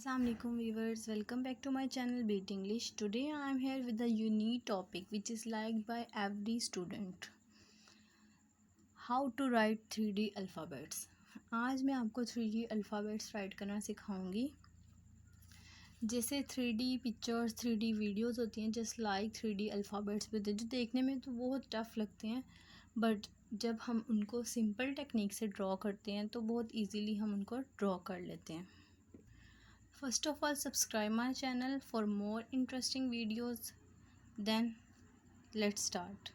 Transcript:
Assalamualaikum viewers, welcome back to my channel Beat English. Today I am here with a unique topic which is liked by every student. How to write 3D alphabets. आज मैं आपको 3D alphabets right करना सिखाऊंगी. जैसे 3D pictures 3D videos होती हैं just like 3D alphabets भी होते हैं जो देखने में तो बहुत टफ़ लगते हैं, बट जब हम उनको सिंपल टेक्निक से ड्रॉ करते हैं तो बहुत इजीली हम उनको ड्रॉ कर लेते हैं. First of all, subscribe my channel for more interesting videos. Then let's start.